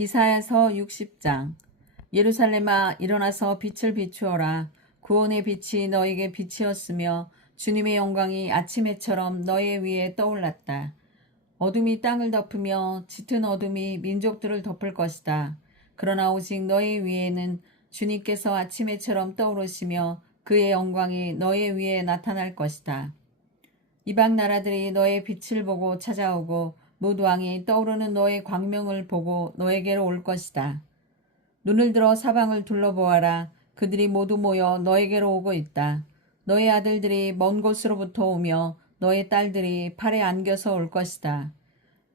이사야서 60장. 예루살렘아, 일어나서 빛을 비추어라. 구원의 빛이 너에게 빛이었으며 주님의 영광이 아침 해처럼 너의 위에 떠올랐다. 어둠이 땅을 덮으며 짙은 어둠이 민족들을 덮을 것이다. 그러나 오직 너의 위에는 주님께서 아침 해처럼 떠오르시며 그의 영광이 너의 위에 나타날 것이다. 이방 나라들이 너의 빛을 보고 찾아오고 뭇 왕이 떠오르는 너의 광명을 보고 너에게로 올 것이다. 눈을 들어 사방을 둘러보아라. 그들이 모두 모여 너에게로 오고 있다. 너의 아들들이 먼 곳으로부터 오며 너의 딸들이 팔에 안겨서 올 것이다.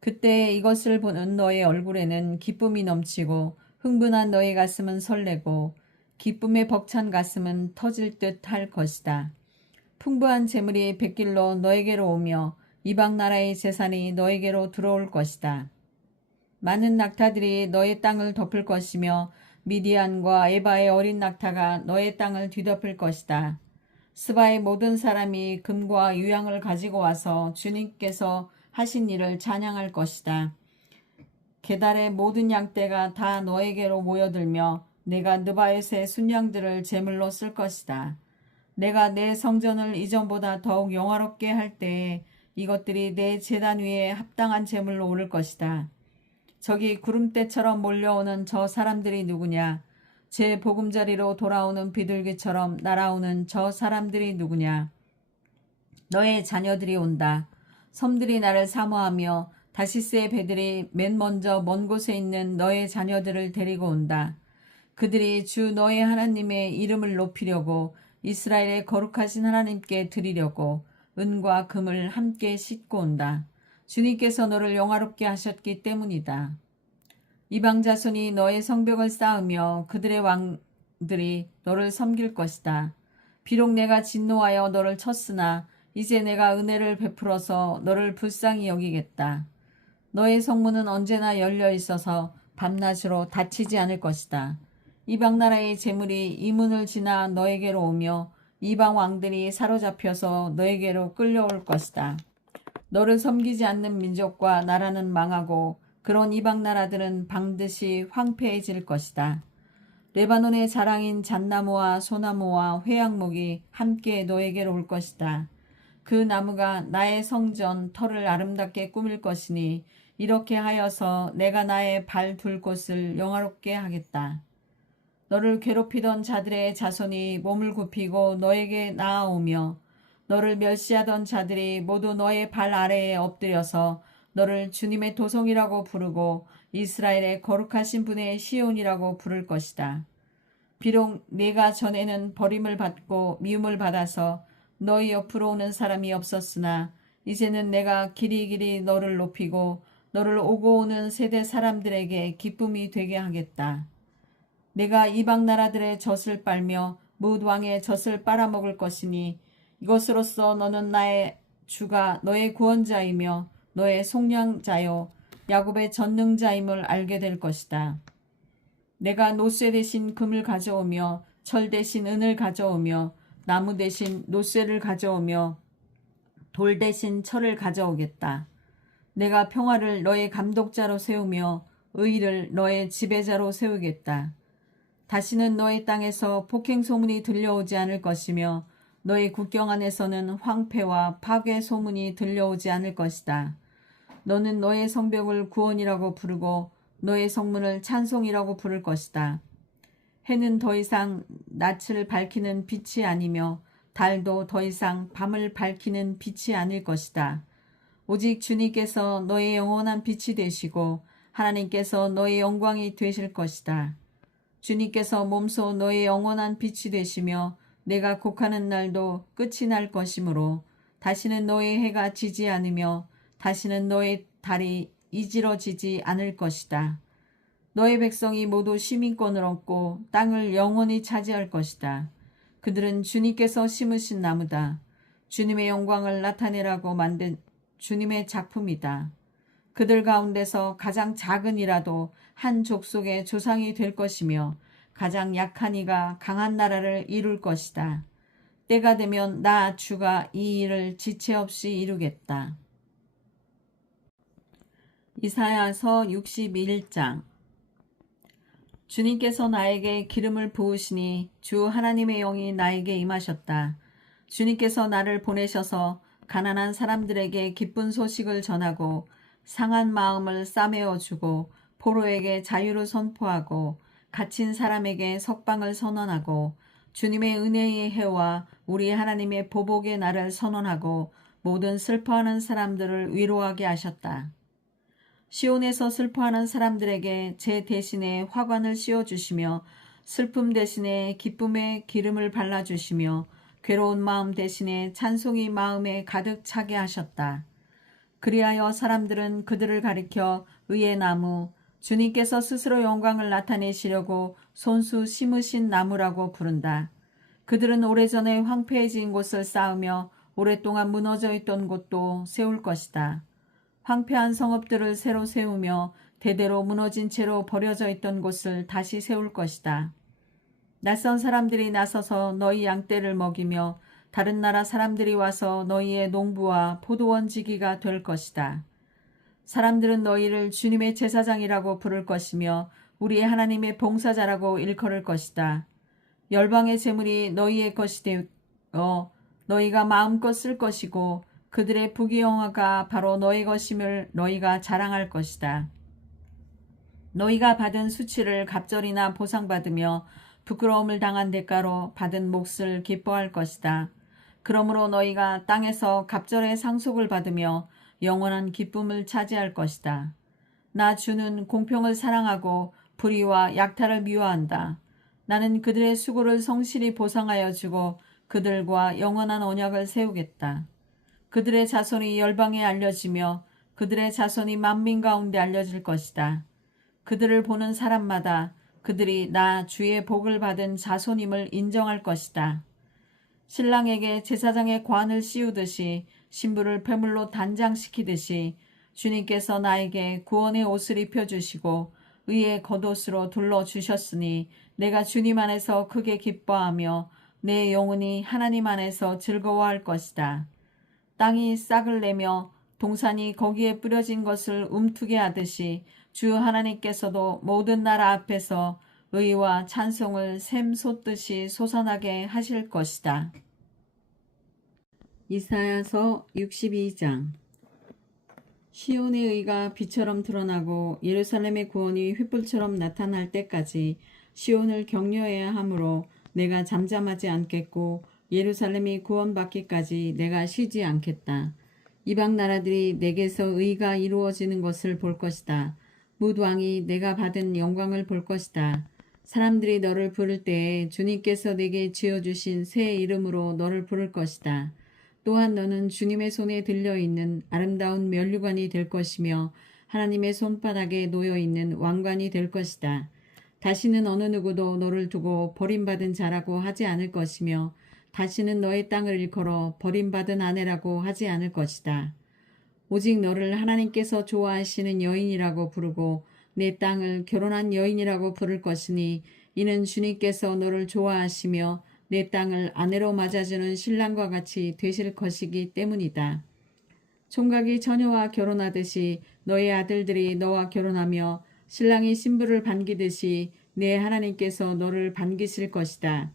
그때 이것을 보는 너의 얼굴에는 기쁨이 넘치고 흥분한 너의 가슴은 설레고 기쁨에 벅찬 가슴은 터질 듯 할 것이다. 풍부한 재물이 백길로 너에게로 오며 이방 나라의 재산이 너에게로 들어올 것이다. 많은 낙타들이 너의 땅을 덮을 것이며 미디안과 에바의 어린 낙타가 너의 땅을 뒤덮을 것이다. 스바의 모든 사람이 금과 유향을 가지고 와서 주님께서 하신 일을 찬양할 것이다. 게달의 모든 양떼가 다 너에게로 모여들며 내가 느바요의 순양들을 제물로 쓸 것이다. 내가 내 성전을 이전보다 더욱 영화롭게 할 때에 이것들이 내 제단 위에 합당한 제물로 오를 것이다. 저기 구름대처럼 몰려오는 저 사람들이 누구냐? 제 보금자리로 돌아오는 비둘기처럼 날아오는 저 사람들이 누구냐? 너의 자녀들이 온다. 섬들이 나를 사모하며 다시스의 배들이 맨 먼저 먼 곳에 있는 너의 자녀들을 데리고 온다. 그들이 주 너의 하나님의 이름을 높이려고 이스라엘의 거룩하신 하나님께 드리려고 은과 금을 함께 싣고 온다. 주님께서 너를 영화롭게 하셨기 때문이다. 이방 자손이 너의 성벽을 쌓으며 그들의 왕들이 너를 섬길 것이다. 비록 내가 진노하여 너를 쳤으나 이제 내가 은혜를 베풀어서 너를 불쌍히 여기겠다. 너의 성문은 언제나 열려 있어서 밤낮으로 닫히지 않을 것이다. 이방 나라의 재물이 이 문을 지나 너에게로 오며 이방 왕들이 사로잡혀서 너에게로 끌려올 것이다. 너를 섬기지 않는 민족과 나라는 망하고 그런 이방 나라들은 방듯이 황폐해질 것이다. 레바논의 자랑인 잣나무와 소나무와 회양목이 함께 너에게로 올 것이다. 그 나무가 나의 성전 터를 아름답게 꾸밀 것이니 이렇게 하여서 내가 나의 발 둘 곳을 영화롭게 하겠다. 너를 괴롭히던 자들의 자손이 몸을 굽히고 너에게 나아오며 너를 멸시하던 자들이 모두 너의 발 아래에 엎드려서 너를 주님의 도성이라고 부르고 이스라엘의 거룩하신 분의 시온이라고 부를 것이다. 비록 네가 전에는 버림을 받고 미움을 받아서 너희 옆으로 오는 사람이 없었으나 이제는 내가 길이길이 너를 높이고 너를 오고 오는 세대 사람들에게 기쁨이 되게 하겠다. 내가 이방 나라들의 젖을 빨며 뭇 왕의 젖을 빨아먹을 것이니 이것으로써 너는 나의 주가 너의 구원자이며 너의 속량자요 야곱의 전능자임을 알게 될 것이다. 내가 노쇠 대신 금을 가져오며 철 대신 은을 가져오며 나무 대신 노쇠를 가져오며 돌 대신 철을 가져오겠다. 내가 평화를 너의 감독자로 세우며 의를 너의 지배자로 세우겠다. 다시는 너의 땅에서 폭행 소문이 들려오지 않을 것이며 너의 국경 안에서는 황폐와 파괴 소문이 들려오지 않을 것이다. 너는 너의 성벽을 구원이라고 부르고 너의 성문을 찬송이라고 부를 것이다. 해는 더 이상 낯을 밝히는 빛이 아니며 달도 더 이상 밤을 밝히는 빛이 아닐 것이다. 오직 주님께서 너의 영원한 빛이 되시고 하나님께서 너의 영광이 되실 것이다. 주님께서 몸소 너의 영원한 빛이 되시며 내가 곡하는 날도 끝이 날 것이므로 다시는 너의 해가 지지 않으며 다시는 너의 달이 이지러지지 않을 것이다. 너의 백성이 모두 시민권을 얻고 땅을 영원히 차지할 것이다. 그들은 주님께서 심으신 나무다. 주님의 영광을 나타내라고 만든 주님의 작품이다. 그들 가운데서 가장 작은 이라도 한 족속의 조상이 될 것이며 가장 약한 이가 강한 나라를 이룰 것이다. 때가 되면 나 주가 이 일을 지체 없이 이루겠다. 이사야서 61장. 주님께서 나에게 기름을 부으시니 주 하나님의 영이 나에게 임하셨다. 주님께서 나를 보내셔서 가난한 사람들에게 기쁜 소식을 전하고 상한 마음을 싸매어 주고 포로에게 자유를 선포하고 갇힌 사람에게 석방을 선언하고 주님의 은혜의 해와 우리 하나님의 보복의 날을 선언하고 모든 슬퍼하는 사람들을 위로하게 하셨다. 시온에서 슬퍼하는 사람들에게 제 대신에 화관을 씌워주시며 슬픔 대신에 기쁨의 기름을 발라주시며 괴로운 마음 대신에 찬송이 마음에 가득 차게 하셨다. 그리하여 사람들은 그들을 가리켜 의의 나무, 주님께서 스스로 영광을 나타내시려고 손수 심으신 나무라고 부른다. 그들은 오래전에 황폐해진 곳을 쌓으며 오랫동안 무너져 있던 곳도 세울 것이다. 황폐한 성읍들을 새로 세우며 대대로 무너진 채로 버려져 있던 곳을 다시 세울 것이다. 낯선 사람들이 나서서 너희 양떼를 먹이며 다른 나라 사람들이 와서 너희의 농부와 포도원 지기가 될 것이다. 사람들은 너희를 주님의 제사장이라고 부를 것이며 우리 하나님의 봉사자라고 일컬을 것이다. 열방의 재물이 너희의 것이 되어 너희가 마음껏 쓸 것이고 그들의 부귀영화가 바로 너희 것임을 너희가 자랑할 것이다. 너희가 받은 수치를 갑절이나 보상받으며 부끄러움을 당한 대가로 받은 몫을 기뻐할 것이다. 그러므로 너희가 땅에서 갑절의 상속을 받으며 영원한 기쁨을 차지할 것이다. 나 주는 공평을 사랑하고 불의와 약탈을 미워한다. 나는 그들의 수고를 성실히 보상하여 주고 그들과 영원한 언약을 세우겠다. 그들의 자손이 열방에 알려지며 그들의 자손이 만민 가운데 알려질 것이다. 그들을 보는 사람마다 그들이 나 주의 복을 받은 자손임을 인정할 것이다. 신랑에게 제사장의 관을 씌우듯이 신부를 폐물로 단장시키듯이 주님께서 나에게 구원의 옷을 입혀주시고 의의 겉옷으로 둘러주셨으니 내가 주님 안에서 크게 기뻐하며 내 영혼이 하나님 안에서 즐거워할 것이다. 땅이 싹을 내며 동산이 거기에 뿌려진 것을 움트게 하듯이 주 하나님께서도 모든 나라 앞에서 의와 찬송을 샘 솟듯이 솟아나게 하실 것이다. 이사야서 62장. 시온의 의가 빛처럼 드러나고 예루살렘의 구원이 횃불처럼 나타날 때까지 시온을 격려해야 하므로 내가 잠잠하지 않겠고 예루살렘이 구원받기까지 내가 쉬지 않겠다. 이방 나라들이 내게서 의가 이루어지는 것을 볼 것이다. 뭇 왕이 내가 받은 영광을 볼 것이다. 사람들이 너를 부를 때에 주님께서 내게 지어주신 새 이름으로 너를 부를 것이다. 또한 너는 주님의 손에 들려있는 아름다운 면류관이 될 것이며 하나님의 손바닥에 놓여있는 왕관이 될 것이다. 다시는 어느 누구도 너를 두고 버림받은 자라고 하지 않을 것이며 다시는 너의 땅을 일컬어 버림받은 아내라고 하지 않을 것이다. 오직 너를 하나님께서 좋아하시는 여인이라고 부르고 내 땅을 결혼한 여인이라고 부를 것이니 이는 주님께서 너를 좋아하시며 내 땅을 아내로 맞아주는 신랑과 같이 되실 것이기 때문이다. 총각이 처녀와 결혼하듯이 너의 아들들이 너와 결혼하며 신랑이 신부를 반기듯이 내 하나님께서 너를 반기실 것이다.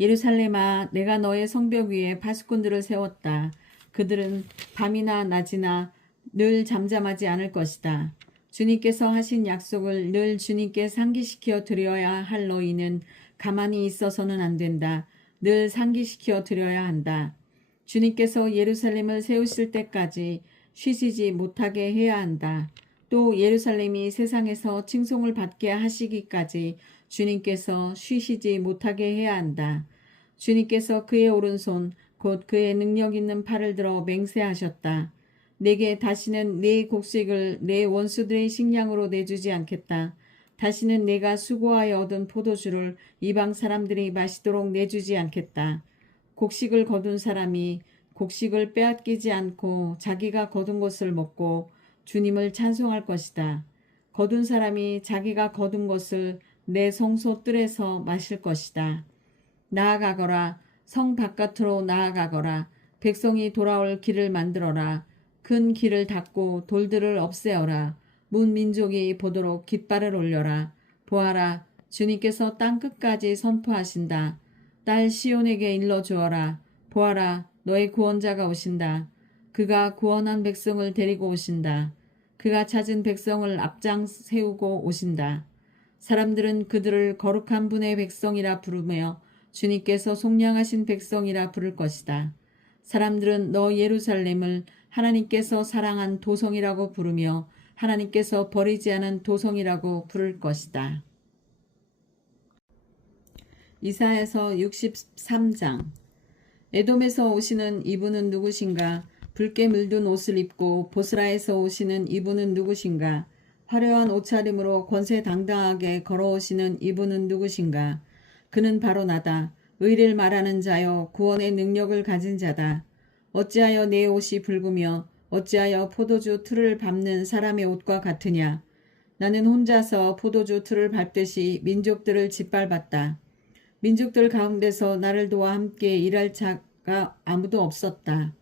예루살렘아, 내가 너의 성벽 위에 파수꾼들을 세웠다. 그들은 밤이나 낮이나 늘 잠잠하지 않을 것이다. 주님께서 하신 약속을 늘 주님께 상기시켜 드려야 할 너희는 가만히 있어서는 안 된다. 늘 상기시켜 드려야 한다. 주님께서 예루살렘을 세우실 때까지 쉬시지 못하게 해야 한다. 또 예루살렘이 세상에서 칭송을 받게 하시기까지 주님께서 쉬시지 못하게 해야 한다. 주님께서 그의 오른손 곧 그의 능력 있는 팔을 들어 맹세하셨다. 내게 다시는 내 곡식을 내 원수들의 식량으로 내주지 않겠다. 다시는 내가 수고하여 얻은 포도주를 이방 사람들이 마시도록 내주지 않겠다. 곡식을 거둔 사람이 곡식을 빼앗기지 않고 자기가 거둔 것을 먹고 주님을 찬송할 것이다. 거둔 사람이 자기가 거둔 것을 내 성소 뜰에서 마실 것이다. 나아가거라. 성 바깥으로 나아가거라. 백성이 돌아올 길을 만들어라. 큰 길을 닫고 돌들을 없애어라. 문 민족이 보도록 깃발을 올려라. 보아라, 주님께서 땅끝까지 선포하신다. 딸 시온에게 일러주어라. 보아라, 너의 구원자가 오신다. 그가 구원한 백성을 데리고 오신다. 그가 찾은 백성을 앞장 세우고 오신다. 사람들은 그들을 거룩한 분의 백성이라 부르며 주님께서 속량하신 백성이라 부를 것이다. 사람들은 너 예루살렘을 하나님께서 사랑한 도성이라고 부르며 하나님께서 버리지 않은 도성이라고 부를 것이다. 이사야서 63장. 에돔에서 오시는 이분은 누구신가? 붉게 물든 옷을 입고 보스라에서 오시는 이분은 누구신가? 화려한 옷차림으로 권세당당하게 걸어오시는 이분은 누구신가? 그는 바로 나다. 의를 말하는 자여 구원의 능력을 가진 자다. 어찌하여 내 옷이 붉으며 어찌하여 포도주 틀을 밟는 사람의 옷과 같으냐? 나는 혼자서 포도주 틀을 밟듯이 민족들을 짓밟았다. 민족들 가운데서 나를 도와 함께 일할 자가 아무도 없었다.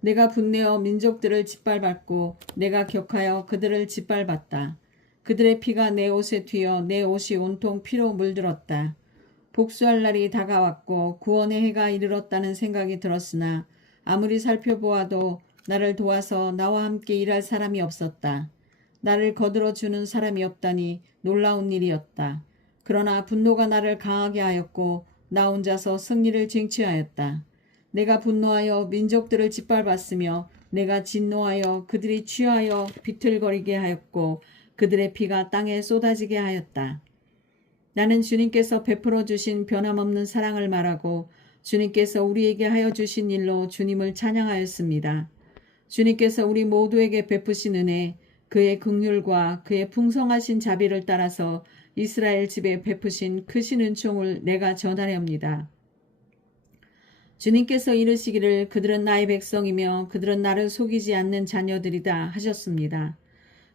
내가 분내어 민족들을 짓밟았고 내가 격하여 그들을 짓밟았다. 그들의 피가 내 옷에 튀어 내 옷이 온통 피로 물들었다. 복수할 날이 다가왔고 구원의 해가 이르렀다는 생각이 들었으나 아무리 살펴보아도 나를 도와서 나와 함께 일할 사람이 없었다. 나를 거들어주는 사람이 없다니 놀라운 일이었다. 그러나 분노가 나를 강하게 하였고 나 혼자서 승리를 쟁취하였다. 내가 분노하여 민족들을 짓밟았으며 내가 진노하여 그들이 취하여 비틀거리게 하였고 그들의 피가 땅에 쏟아지게 하였다. 나는 주님께서 베풀어 주신 변함없는 사랑을 말하고 주님께서 우리에게 하여 주신 일로 주님을 찬양하였습니다. 주님께서 우리 모두에게 베푸신 은혜, 그의 긍휼과 그의 풍성하신 자비를 따라서 이스라엘 집에 베푸신 크신 은총을 내가 전하렵니다. 주님께서 이르시기를 그들은 나의 백성이며 그들은 나를 속이지 않는 자녀들이다 하셨습니다.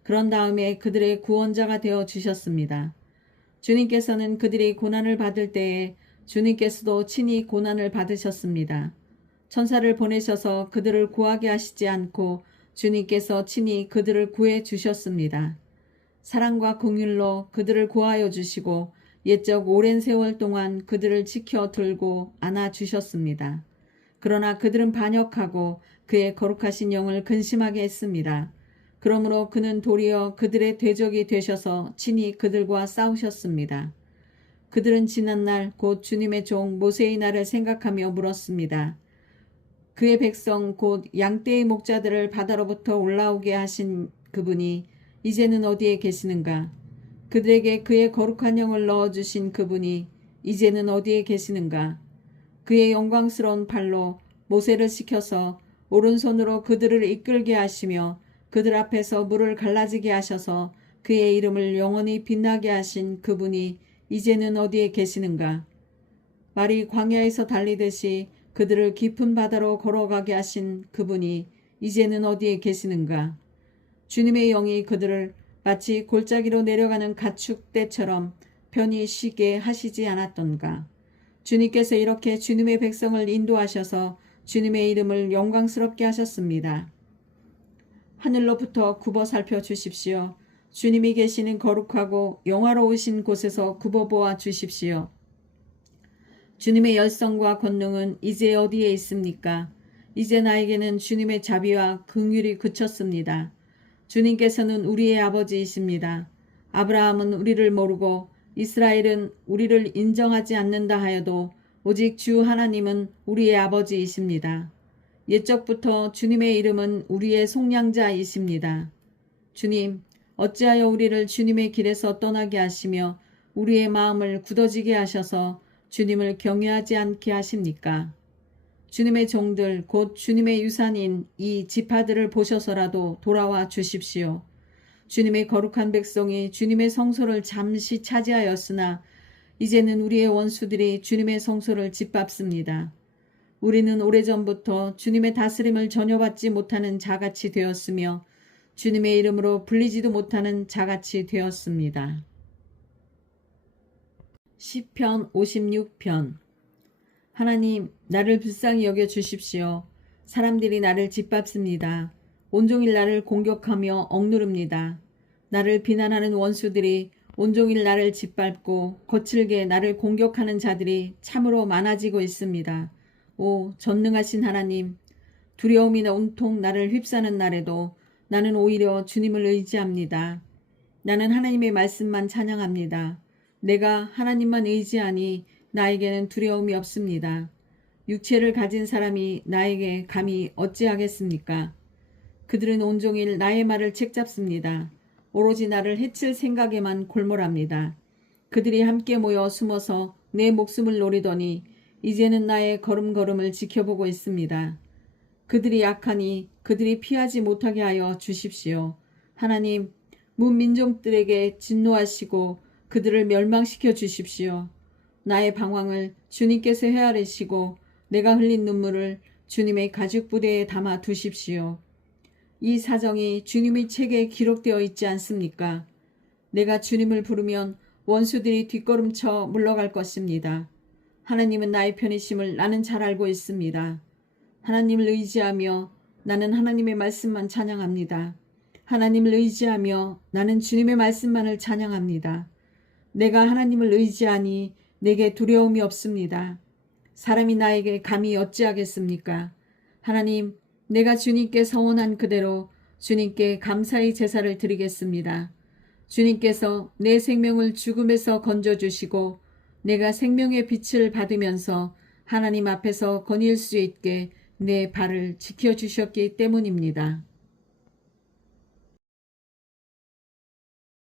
그런 다음에 그들의 구원자가 되어 주셨습니다. 주님께서는 그들이 고난을 받을 때에 주님께서도 친히 고난을 받으셨습니다. 천사를 보내셔서 그들을 구하게 하시지 않고 주님께서 친히 그들을 구해 주셨습니다. 사랑과 긍휼로 그들을 구하여 주시고 옛적 오랜 세월 동안 그들을 지켜 들고 안아 주셨습니다. 그러나 그들은 반역하고 그의 거룩하신 영을 근심하게 했습니다. 그러므로 그는 도리어 그들의 대적이 되셔서 친히 그들과 싸우셨습니다. 그들은 지난날 곧 주님의 종 모세의 날을 생각하며 물었습니다. 그의 백성 곧 양떼의 목자들을 바다로부터 올라오게 하신 그분이 이제는 어디에 계시는가? 그들에게 그의 거룩한 영을 넣어주신 그분이 이제는 어디에 계시는가? 그의 영광스러운 팔로 모세를 시켜서 오른손으로 그들을 이끌게 하시며 그들 앞에서 물을 갈라지게 하셔서 그의 이름을 영원히 빛나게 하신 그분이 이제는 어디에 계시는가? 말이 광야에서 달리듯이 그들을 깊은 바다로 걸어가게 하신 그분이 이제는 어디에 계시는가? 주님의 영이 그들을 마치 골짜기로 내려가는 가축떼처럼 편히 쉬게 하시지 않았던가? 주님께서 이렇게 주님의 백성을 인도하셔서 주님의 이름을 영광스럽게 하셨습니다. 하늘로부터 굽어 살펴 주십시오. 주님이 계시는 거룩하고 영화로우신 곳에서 굽어 보아 주십시오. 주님의 열성과 권능은 이제 어디에 있습니까? 이제 나에게는 주님의 자비와 긍휼이 그쳤습니다. 주님께서는 우리의 아버지이십니다. 아브라함은 우리를 모르고 이스라엘은 우리를 인정하지 않는다 하여도 오직 주 하나님은 우리의 아버지이십니다. 옛적부터 주님의 이름은 우리의 속량자이십니다. 주님, 어찌하여 우리를 주님의 길에서 떠나게 하시며 우리의 마음을 굳어지게 하셔서 주님을 경외하지 않게 하십니까? 주님의 종들 곧 주님의 유산인 이 지파들을 보셔서라도 돌아와 주십시오. 주님의 거룩한 백성이 주님의 성소를 잠시 차지하였으나 이제는 우리의 원수들이 주님의 성소를 짓밟습니다. 우리는 오래전부터 주님의 다스림을 전혀 받지 못하는 자같이 되었으며 주님의 이름으로 불리지도 못하는 자같이 되었습니다. 시편 56편. 하나님, 나를 불쌍히 여겨 주십시오. 사람들이 나를 짓밟습니다. 온종일 나를 공격하며 억누릅니다. 나를 비난하는 원수들이 온종일 나를 짓밟고 거칠게 나를 공격하는 자들이 참으로 많아지고 있습니다. 오 전능하신 하나님, 두려움이 온통 나를 휩싸는 날에도 나는 오히려 주님을 의지합니다. 나는 하나님의 말씀만 찬양합니다. 내가 하나님만 의지하니 나에게는 두려움이 없습니다. 육체를 가진 사람이 나에게 감히 어찌하겠습니까? 그들은 온종일 나의 말을 책잡습니다. 오로지 나를 해칠 생각에만 골몰합니다. 그들이 함께 모여 숨어서 내 목숨을 노리더니 이제는 나의 걸음걸음을 지켜보고 있습니다. 그들이 약하니 그들이 피하지 못하게 하여 주십시오. 하나님, 문민족들에게 진노하시고 그들을 멸망시켜 주십시오. 나의 방황을 주님께서 헤아리시고 내가 흘린 눈물을 주님의 가죽부대에 담아 두십시오. 이 사정이 주님의 책에 기록되어 있지 않습니까? 내가 주님을 부르면 원수들이 뒷걸음쳐 물러갈 것입니다. 하나님은 나의 편이심을 나는 잘 알고 있습니다. 하나님을 의지하며 나는 하나님의 말씀만 찬양합니다. 하나님을 의지하며 나는 주님의 말씀만을 찬양합니다. 내가 하나님을 의지하니 내게 두려움이 없습니다. 사람이 나에게 감히 어찌하겠습니까? 하나님, 내가 주님께 서원한 그대로 주님께 감사의 제사를 드리겠습니다. 주님께서 내 생명을 죽음에서 건져주시고 내가 생명의 빛을 받으면서 하나님 앞에서 거닐 수 있게 내 발을 지켜주셨기 때문입니다.